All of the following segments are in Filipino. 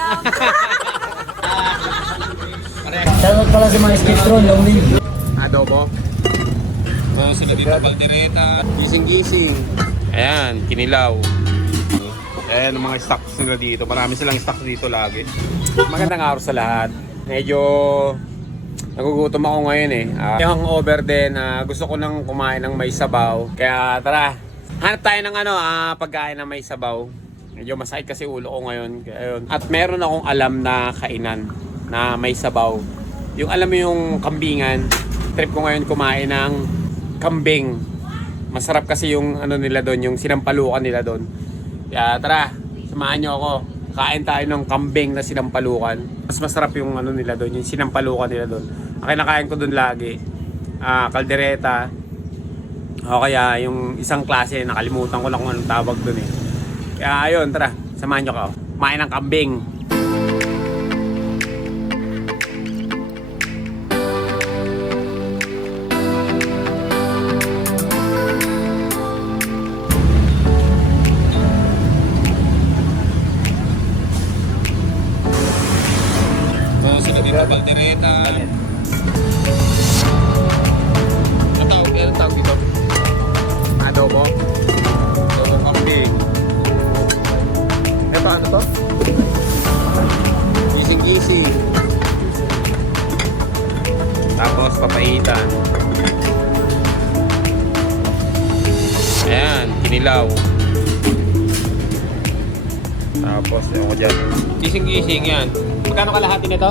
lang. Shoutout pala sa mga skitron, long live. Adobo. Sila dito, baldereta. Gising-gising. Ayan, kinilaw. Ayan ang mga stocks nila dito. Marami silang stocks dito lagi. Magandang araw sa lahat. Medyo nagugutom ako ngayon eh. Yung over din, gusto ko nang kumain ng may sabaw. Kaya tara, hanap tayo ng pagkain na may sabaw. Medyo masakit kasi ulo ko ngayon. At meron akong alam na kainan na may sabaw. Yung alam mo yung kambingan. Trip ko ngayon kumain ng kambing. Masarap kasi yung nila doon, yung sinampalukan nila doon. Kaya tara, samahan nyo ako. Kain tayo ng kambing na sinampalukan. Mas masarap yung nila doon, yung sinampalukan nila doon. Ang kinakain ko doon lagi, kaldereta. O kaya yung isang klase, nakalimutan ko lang kung anong tawag doon eh. Kaya ayun, tara, samahan nyo ako. Kumain ng kambing. Baldereta. Anong tawag dito? Adobo. Adobo kambing. Ito ano to? Gising-gising. Tapos papaitan. Ayan, kinilaw. Tapos ewan ko dyan. Gising-gising yan. Magkano kalahati nito?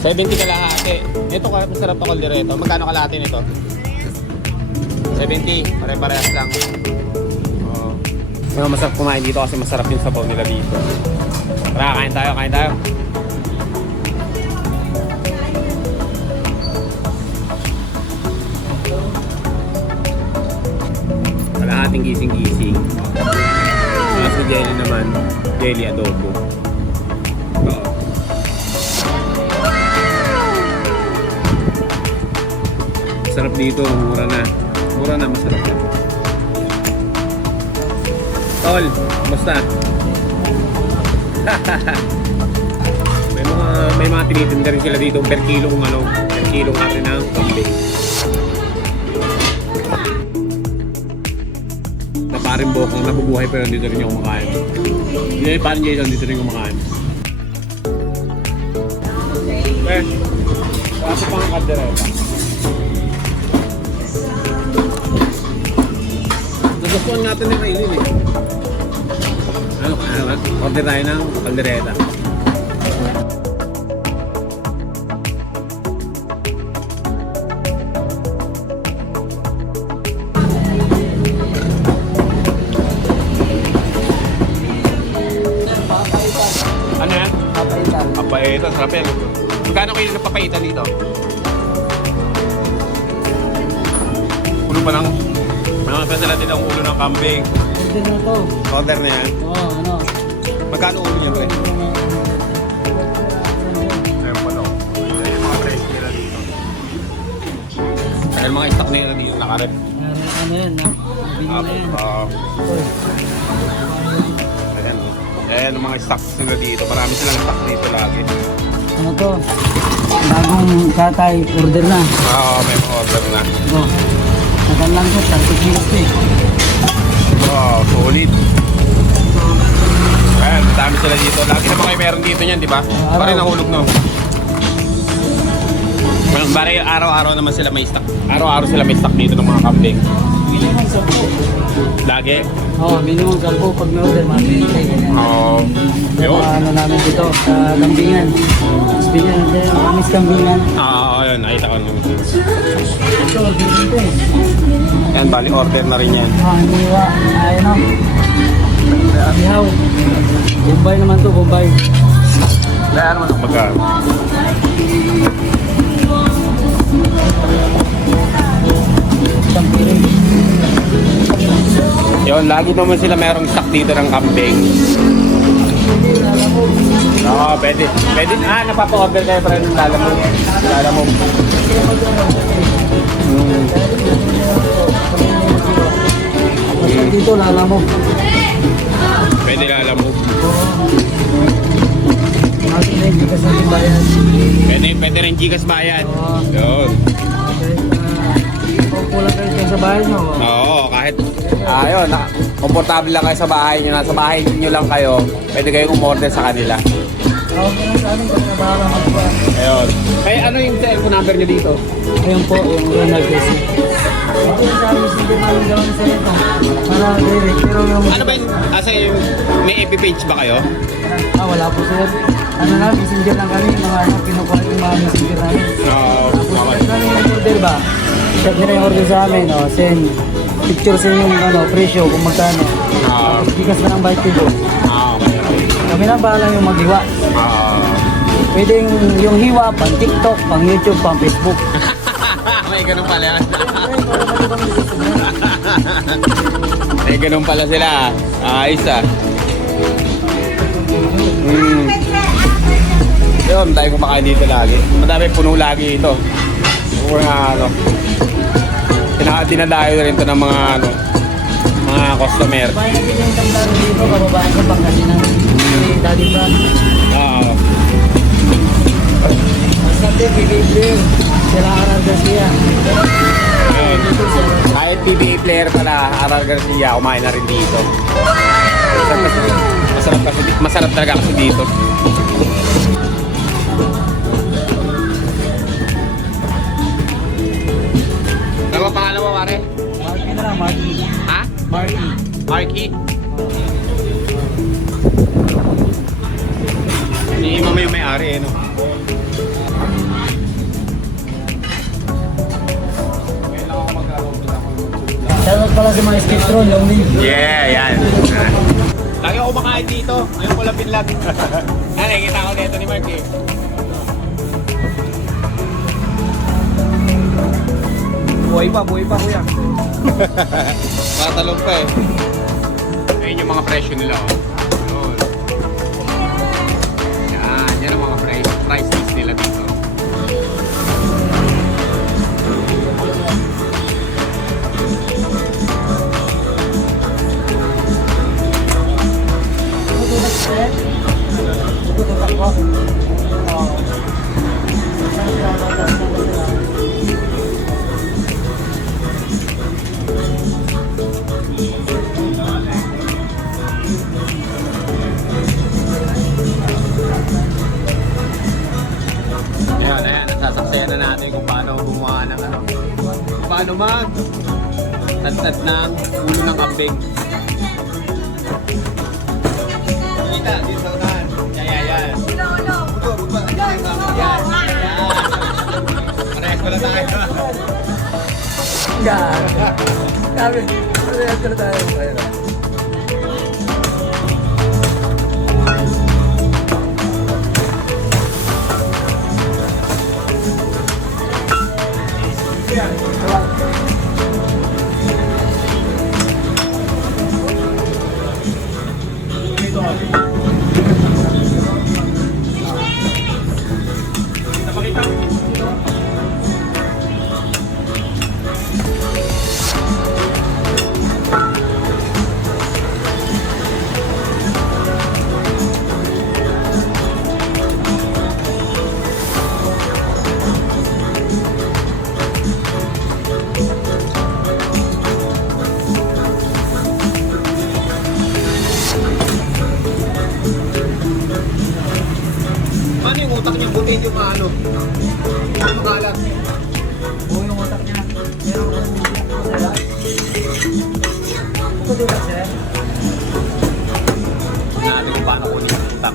70 kalahati. Ito masarap na kaldereta. Magkano kalahati nito? 70. Pare-parehas lang. Oo. Pero masarap kumain dito kasi masarap yung sabaw nila dito. Tara, kain tayo, kain tayo. Kalahating gising-gising. Si jelly naman. Jelly adobo. Oo. Sarap dito, mura na. Mura na, masarap na. Tol, basta. may mga tinitinda rin sila dito per kilong karne ng kambing. Na paring bokong nabubuhay pero dito rin yung kumakain. Hindi, parang Jason dito rin kumakain. Okay. Kaso pang kaldereta. Gustuhan natin ng kainin eh. Order tayo ng kaldereta. Ano yan? Papaitan. Papaitan, sarap yan. Magkano kayo ng papaitan dito? Puno pa lang. Ano pa sila din ang ulo ng kambing? Order na to. Order na yan? Oo, ano? Magkano ulo niya, pre? Ayun pa daw. Ayun yung mga price nila dito. Kaya mga stock nila dito nakarep. Ano yan? Nabili na yan. Ayan. Ayan ang mga stocks nila dito. Marami silang stock dito lagi. Ano to? Bagong katay, order na. Oo, may mga order na. Ito. Tagal lang to, 30 kilos eh. Wow, solid. Ayan, dami sila dito. Lagi naman kayo meron dito niyan, di ba? Pare nahulog no. Bari araw-araw naman sila may stock. Araw-araw sila may stock dito ng mga kambing. Minimum 10. Lagi? Oo, minimum 10 pag may order, mabili kayo. Oo. Yun. Ano namin dito, sa kambingan. Kambingan, kamis kambingan. Oo, yun. Nakita ko naman. Ito, dito eh. Ayan, bali order na rin yan. Hiwa, ayun o. Ihaw. Bombay naman to, Bombay. Dahil naman ang magkano. Yun, lagi naman sila merong stock dito ng kambing. Oo, pwede. Pwede. Napapa-order kayo pa rin ng lalamog. Lalamog. Basta dito lalamog. Pwede lalamog. Gcash natin bayad. Pwede rin Gcash bayad. Oo. Yun. Kung kulang kayo dyan sa bahay nyo. Oo, kahit ayun, komportable lang kayo sa bahay nyo. Nasa bahay nyo lang kayo. Pwede kayong umorder sa kanila. Okay lang sa amin kasi nabahala magpa. Ayun. Kaya ano yung cellphone number nyo dito? Ayun po, yung Ronald kasi. Ito yung sa amin, hindi namin gawin sa ito. Para direct, pero yung... Ano ba yung, may FB page ba kayo? Wala po sir. Ano na, messenger lang kami, mga ano, kinukuha yung mga messenger namin. Oo. Tapos, kami yung order ba? Check nila yung order sa amin, send picture sa yung ano, presyo, kung magkano. Gigas na ng bike ko. Kami na bahala yung maghiwa. Pwede yung hiwa, pang TikTok, pang YouTube, pang Facebook. May ganun pala yan. May ganun pala sila. Ayos ah. Yun, tayo kumakain dito lagi. Madami puno lagi ito. Mga ano. Dinadayo rin ito ng mga ano, mga customer. Bahay natin yung tandaro dito, kababayan ko pang kasi ng Daddy Frank. Oo. Mas natin, PBA sila Aral Garcia. Kahit PBA player pala, Aral Garcia, kumain na rin dito. Masarap talaga kasi dito. Ano ba pangalan mo, pare? Marky na lang, Marky. Ha? Marky. Marky? Hindi mo yung may-ari eh, no? Shoutout pala sa mga skate roll, yung link. Yeah, yan. Lagi ako kumakain dito. Ngayon ko lang pinlag. Nakikita ko dito ni Mark eh. Buhay pa kuya. Tatalong pa eh. Ayun yung mga presyo nila oh. Yun. Yan ang mga price list nila dito. Ayan, nasasaksayan na natin kung paano gumawa ng ano. Kung paano tad ng ulo ng kambing. Kita, dito sa unahan. Yan. Buto. Yan. Parehas pala tayo. Kami, parehas na tayo. Paano yung utak niya? Butin yung ano? Yung magalat. Buhay yung utak niya. Meron ko sila. Ito doon sir. Tignan natin kung paano kunin yung utak.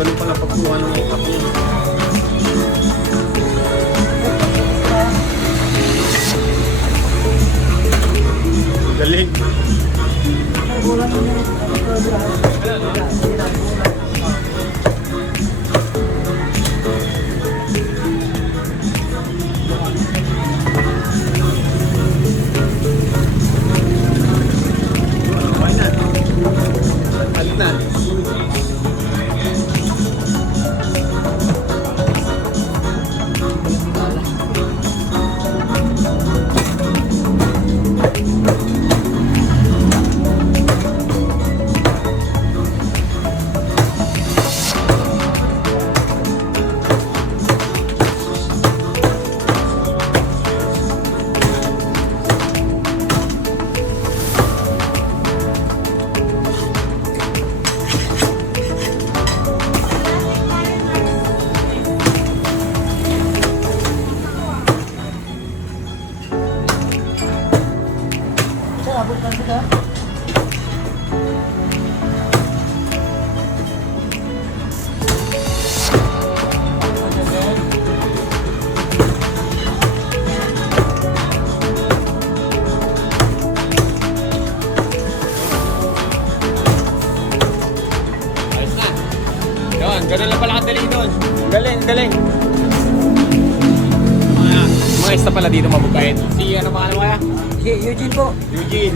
Ganun pala pagkuha ng utak niya. Galing. Ganun lang pala kadali doon. Galing, galing. Mga isa pala dito mababait. Si ano pangalan mo kaya? Si Eugene po. Eugene.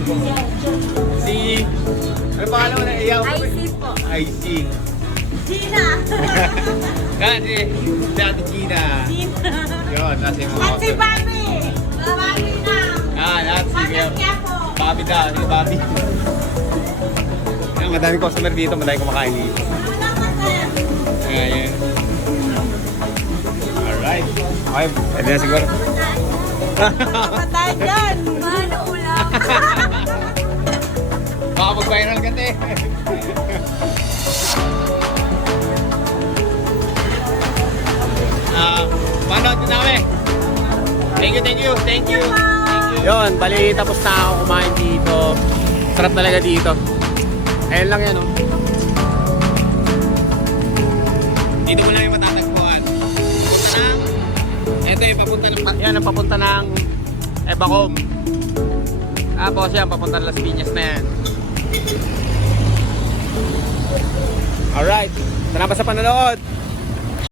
Si... Ano pangalan mo na iyaw? IC po. IC. Gina. Yan si Ate Gina. Gina. Yun, nasa yung mga... At si Bobby. Bobby na. At si Pagkakya po. Bobby daw, si Bobby. Yan, madaming customer dito, madaming kumakain dito. Ayan. Alright. Okay, pwede na siguro. Patay dyan. Paano ulam? Baka mag-viral ka, te. Panood din namin. Thank you, thank you, thank you. Yun, bali tapos na ako kumain dito. Sarap talaga dito. Ayun lang yan, oh. Dito mo lang yung matatagpuan. Papunta na. Ito yung papunta ng... Yan ang papunta ng Ebacom. Tapos yan, papunta ng Las Piñas na yan. Alright. Salamat sa panonood.